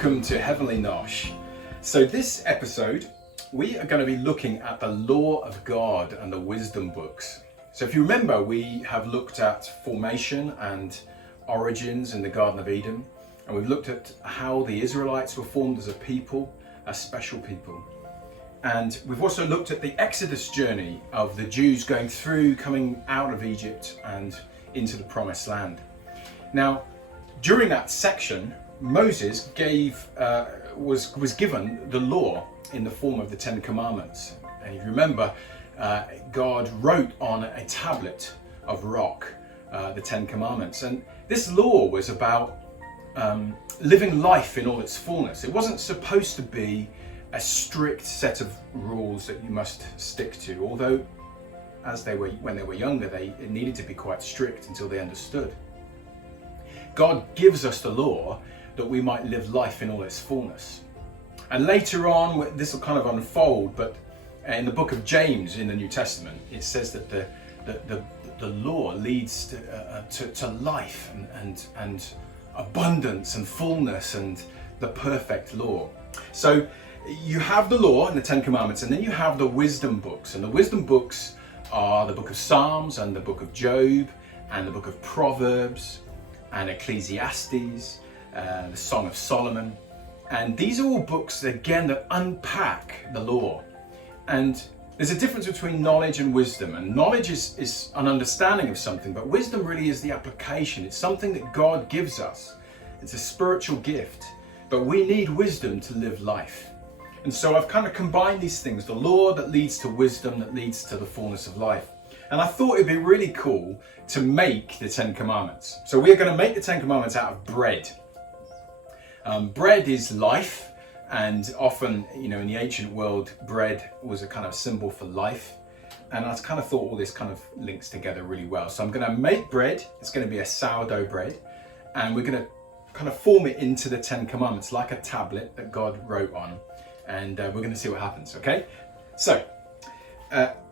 Welcome to Heavenly Nosh. So this episode, we are going to be looking at the law of God and the wisdom books. So if you remember, we have looked at formation and origins in the Garden of Eden, and we've looked at how the Israelites were formed as a people, a special people. And we've also looked at the Exodus journey of the Jews going through, coming out of Egypt and into the Promised Land. Now, during that section, Moses was given the law in the form of the Ten Commandments. And if you remember, God wrote on a tablet of rock the Ten Commandments. And this law was about living life in all its fullness. It wasn't supposed to be a strict set of rules that you must stick to, although when they were younger, it needed to be quite strict until they understood. God gives us the law that we might live life in all its fullness. And later on, this will kind of unfold, but in the book of James in the New Testament, it says that the law leads to life and abundance and fullness and the perfect law. So you have the law and the Ten Commandments, and then you have the wisdom books. And the wisdom books are the book of Psalms and the book of Job and the book of Proverbs and Ecclesiastes, the Song of Solomon. And these are all books, again, that unpack the law. And there's a difference between knowledge and wisdom. And knowledge is an understanding of something, but wisdom really is the application. It's something that God gives us. It's a spiritual gift, but we need wisdom to live life. And so I've kind of combined these things, the law that leads to wisdom, that leads to the fullness of life. And I thought it'd be really cool to make the Ten Commandments. So we're going to make the Ten Commandments out of bread. Bread is life, and often, in the ancient world, bread was a kind of symbol for life. And I kind of thought all this kind of links together really well. So I'm going to make bread. It's going to be a sourdough bread, and we're going to kind of form it into the Ten Commandments, like a tablet that God wrote on. And we're going to see what happens, okay? So,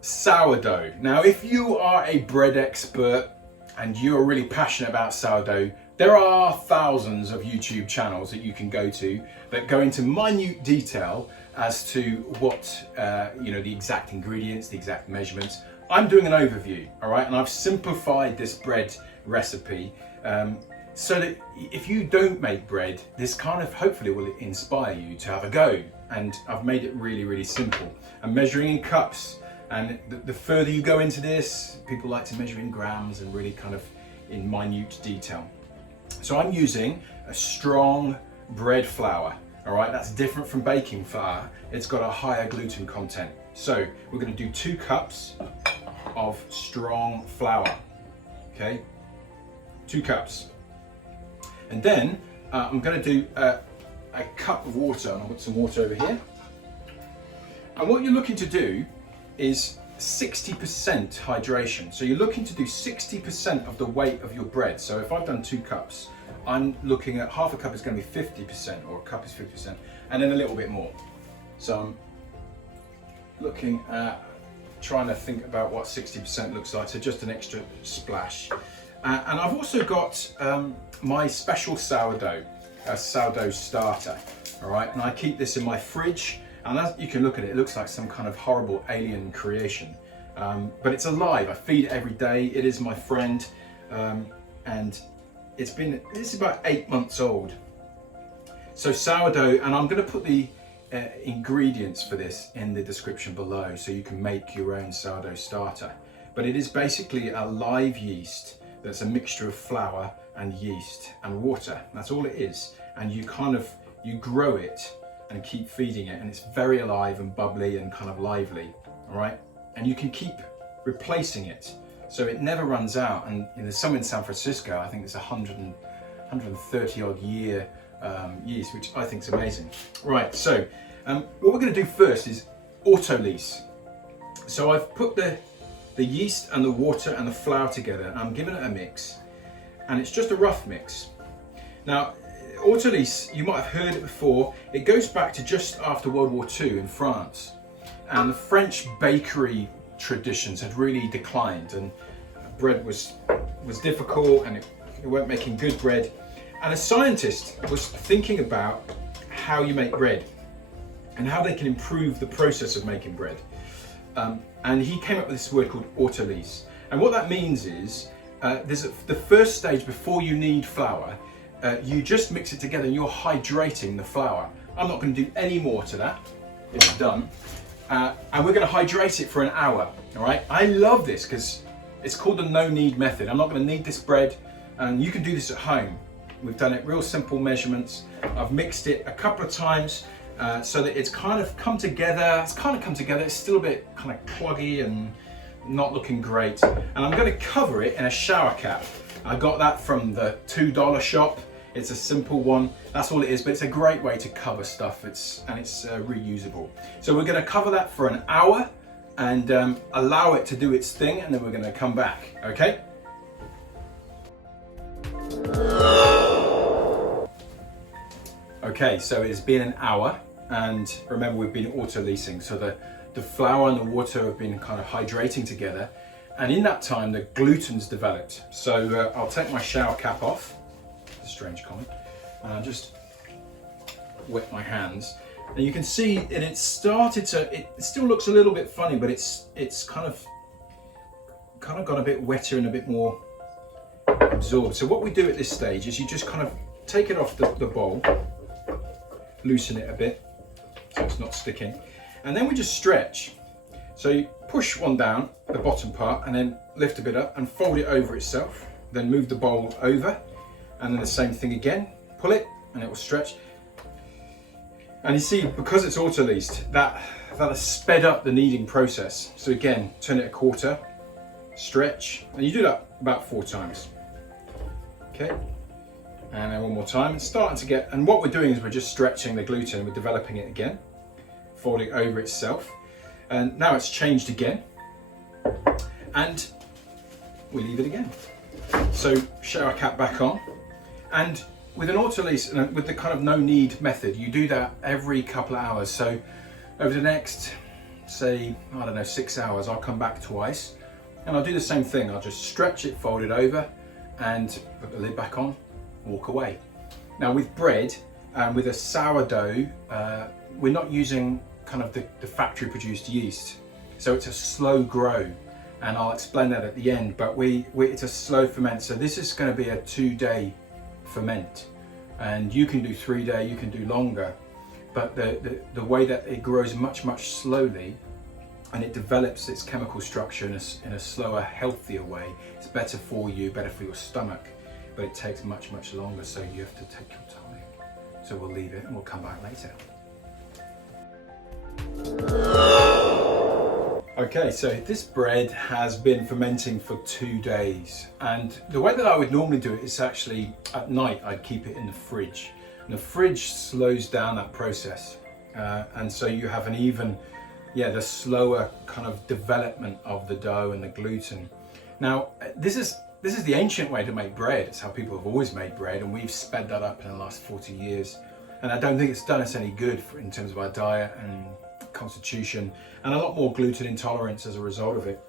sourdough. Now, if you are a bread expert and you're really passionate about sourdough, there are thousands of YouTube channels that you can go to that go into minute detail as to what, the exact ingredients, the exact measurements. I'm doing an overview, all right? And I've simplified this bread recipe so that if you don't make bread, this kind of hopefully will inspire you to have a go. And I've made it really, really simple. I'm measuring in cups. And the further you go into this, people like to measure in grams and really kind of in minute detail. So I'm using a strong bread flour, all right? That's different from baking flour. It's got a higher gluten content. So we're going to do 2 cups of strong flour, okay? 2 cups. And then I'm going to do a cup of water. I'll put some water over here. And what you're looking to do is 60% hydration. So you're looking to do 60% of the weight of your bread. So if I've done 2 cups, I'm looking at half a cup is going to be 50%, or a cup is 50%, and then a little bit more. So I'm looking at trying to think about what 60% looks like. So just an extra splash. And I've also got my special sourdough, a sourdough starter. All right, and I keep this in my fridge. And as you can look at it, it looks like some kind of horrible alien creation. But it's alive. I feed it every day. It is my friend. And this is about 8 months old. So sourdough, and I'm going to put the ingredients for this in the description below so you can make your own sourdough starter. But it is basically a live yeast that's a mixture of flour and yeast and water. That's all it is. And you grow it and keep feeding it, and it's very alive and bubbly and kind of lively, all right? And you can keep replacing it, so it never runs out. And there's some in San Francisco, I think it's 130 odd year yeast, which I think is amazing. Right, so what we're going to do first is autolyse. So I've put the yeast and the water and the flour together, and I'm giving it a mix, and it's just a rough mix. Now, autolyse, you might have heard it before. It goes back to just after World War II in France, and the French bakery traditions had really declined, and bread was difficult, and it weren't making good bread. And a scientist was thinking about how you make bread and how they can improve the process of making bread. And he came up with this word called autolyse. And what that means is, the first stage before you knead flour, you just mix it together and you're hydrating the flour. I'm not going to do any more to that. It's done. And we're going to hydrate it for an hour. All right. I love this because it's called the no knead method. I'm not going to knead this bread, and you can do this at home. We've done it real simple measurements. I've mixed it a couple of times so that it's kind of come together. It's still a bit kind of cloggy and not looking great. And I'm going to cover it in a shower cap. I got that from the $2 shop. It's a simple one. That's all it is, but it's a great way to cover stuff. It's reusable. So we're going to cover that for an hour and allow it to do its thing, and then we're going to come back. Okay. Okay, so it's been an hour, and remember we've been autolysing, so the flour and the water have been kind of hydrating together, and in that time the gluten's developed. So I'll take my shower cap off. It's a strange comment. And I'll just wet my hands, and you can see and it started to. It still looks a little bit funny, but it's kind of got a bit wetter and a bit more absorbed. So what we do at this stage is you just kind of take it off the bowl, loosen it a bit so it's not sticking, and then we just stretch. So you push one down, the bottom part, and then lift a bit up and fold it over itself, then move the bowl over, and then the same thing again, pull it and it will stretch. And you see, because it's autolysed, that has sped up the kneading process. So again, turn it a quarter, stretch, and you do that about 4 times. Okay, and then one more time. It's starting to get, and what we're doing is we're just stretching the gluten, we're developing it again, folding over itself, and now it's changed again, and we leave it again. So shower cap back on, and with an autolyse, and with the kind of no knead method, you do that every couple of hours. So over the next, say, I don't know, 6 hours, I'll come back twice, and I'll do the same thing. I'll just stretch it, fold it over, and put the lid back on, walk away. Now with bread, with a sourdough, we're not using kind of the factory produced yeast. So it's a slow grow, and I'll explain that at the end, but it's a slow ferment. So this is going to be a 2-day ferment, and you can do 3-day, you can do longer, but the way that it grows much slowly, and it develops its chemical structure in a slower, healthier way. It's better for you, better for your stomach, but it takes much longer, so you have to take your time. So we'll leave it and we'll come back later. Okay, so this bread has been fermenting for 2 days, and the way that I would normally do it is actually at night I'd keep it in the fridge, and the fridge slows down that process, and so you have an even, the slower kind of development of the dough and the gluten. Now this is the ancient way to make bread. It's how people have always made bread, and we've sped that up in the last 40 years, and I don't think it's done us any good in terms of our diet and constitution, and a lot more gluten intolerance as a result of it.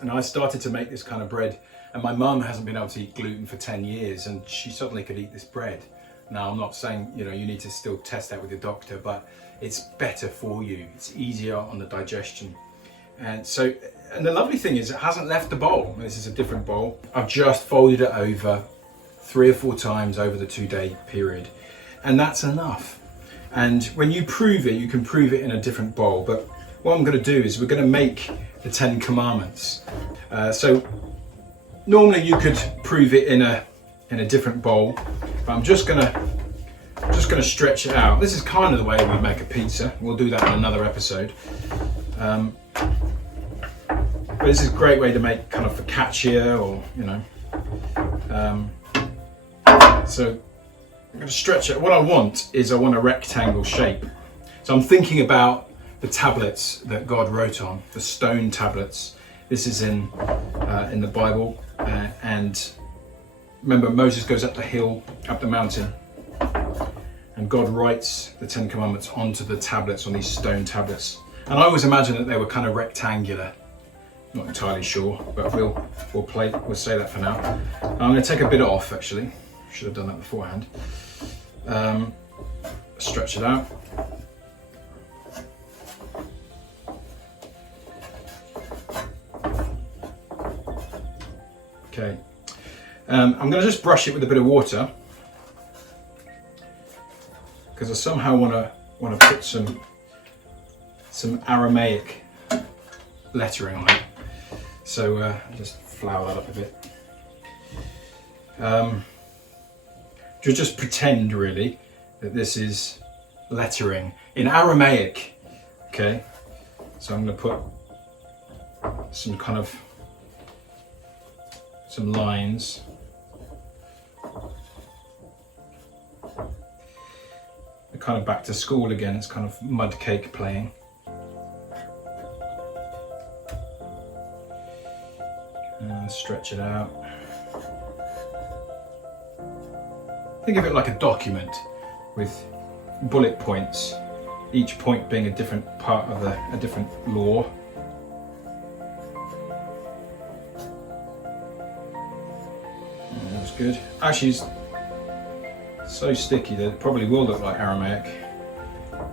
And I started to make this kind of bread, and my mum hasn't been able to eat gluten for 10 years, and she suddenly could eat this bread. Now I'm not saying you need to still test that with your doctor, but it's better for you, it's easier on the digestion. And the lovely thing is it hasn't left the bowl. This is a different bowl. I've just folded it over 3 or 4 times over the 2-day period, and that's enough. And when you prove it, you can prove it in a different bowl. But what I'm going to do is we're going to make the 10 commandments. So normally you could prove it in a different bowl, but I'm just going to stretch it out. This is kind of the way we make a pizza. We'll do that in another episode. But this is a great way to make kind of focaccia, or so I'm going to stretch it. What I want a rectangle shape. So I'm thinking about the tablets that God wrote on, the stone tablets. This is in the Bible, and remember Moses goes up the hill, up the mountain, and God writes the 10 Commandments onto the tablets, on these stone tablets. And I always imagine that they were kind of rectangular. Not entirely sure, but we'll say that for now. I'm going to take a bit off, actually. Should have done that beforehand. stretch it out. Okay, I'm going to just brush it with a bit of water because I somehow want to put some Aramaic lettering on it. So just flour that up a bit. Just pretend really that this is lettering in Aramaic. Okay, so I'm going to put some lines. We're kind of back to school again. It's kind of mud cake playing. Stretch it out. Think of it like a document with bullet points, each point being a different part of a different law. That's good. Actually, it's so sticky that it probably will look like Aramaic.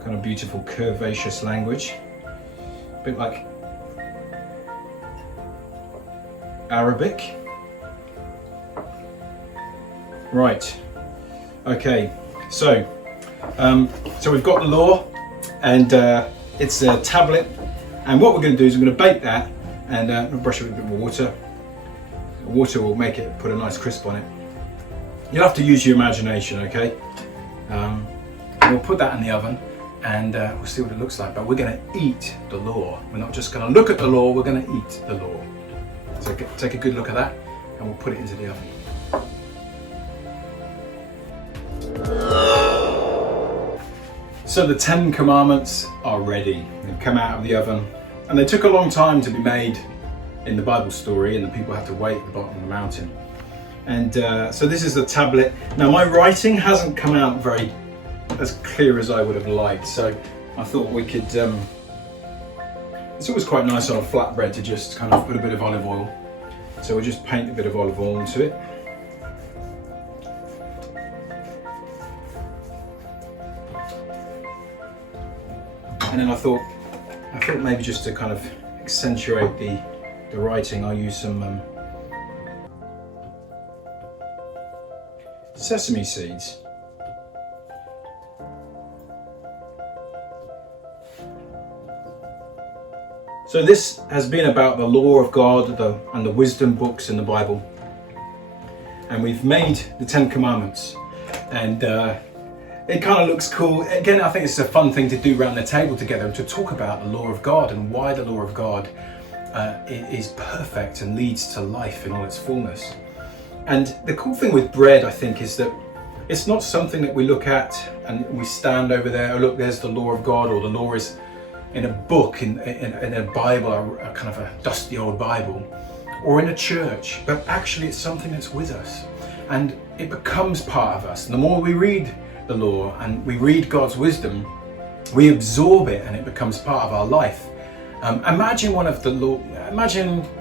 Kind of beautiful curvaceous language. A bit like Arabic. Right. Okay. So we've got the law, and it's a tablet. And what we're going to do is we're going to bake that, and we'll brush it with a bit of water. The water will make it put a nice crisp on it. You'll have to use your imagination, okay? We'll put that in the oven, and we'll see what it looks like. But we're going to eat the law. We're not just going to look at the law. We're going to eat the law. So take a good look at that, and we'll put it into the oven. So the 10 Commandments are ready. They've come out of the oven, and they took a long time to be made in the Bible story, and the people had to wait at the bottom of the mountain. And so this is the tablet. Now my writing hasn't come out very as clear as I would have liked, so I thought we could, it's always quite nice on a flatbread to just kind of put a bit of olive oil. So we'll just paint a bit of olive oil into it. And then I thought maybe just to kind of accentuate the writing, I'll use some sesame seeds. So this has been about the law of God and the wisdom books in the Bible. And we've made the 10 Commandments. And it kind of looks cool. Again, I think it's a fun thing to do around the table together, to talk about the law of God and why the law of God is perfect and leads to life in all its fullness. And the cool thing with bread, I think, is that it's not something that we look at and we stand over there, oh look, there's the law of God, or the law is in a book, in a Bible, a kind of a dusty old Bible, or in a church, but actually it's something that's with us and it becomes part of us. And the more we read the law and we read God's wisdom, we absorb it and it becomes part of our life. Imagine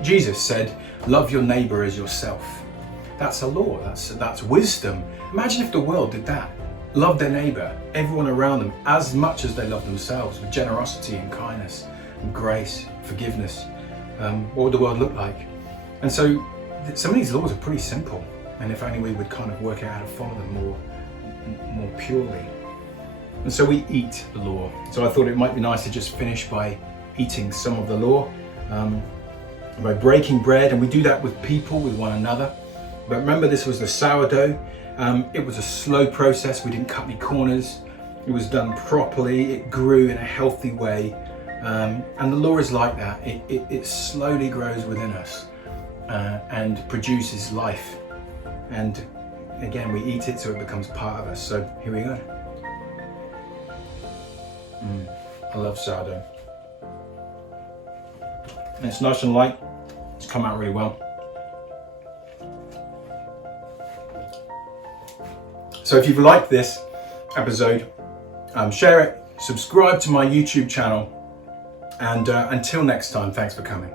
Jesus said, love your neighbor as yourself. That's a law, that's wisdom. Imagine if the world did that. Love their neighbor, everyone around them, as much as they love themselves, with generosity and kindness and grace, forgiveness. What would the world look like? And so some of these laws are pretty simple, and if only we would kind of work out how to follow them more purely. And so we eat the law. So I thought it might be nice to just finish by eating some of the law, by breaking bread, and we do that with people, with one another. But remember, this was the sourdough. It was a slow process. We didn't cut any corners. It was done properly. It grew in a healthy way. And the law is like that. It slowly grows within us and produces life. And again, we eat it so it becomes part of us. So here we go. I love sourdough. And it's nice and light. It's come out really well. So if you've liked this episode, share it, subscribe to my YouTube channel, and until next time, thanks for coming.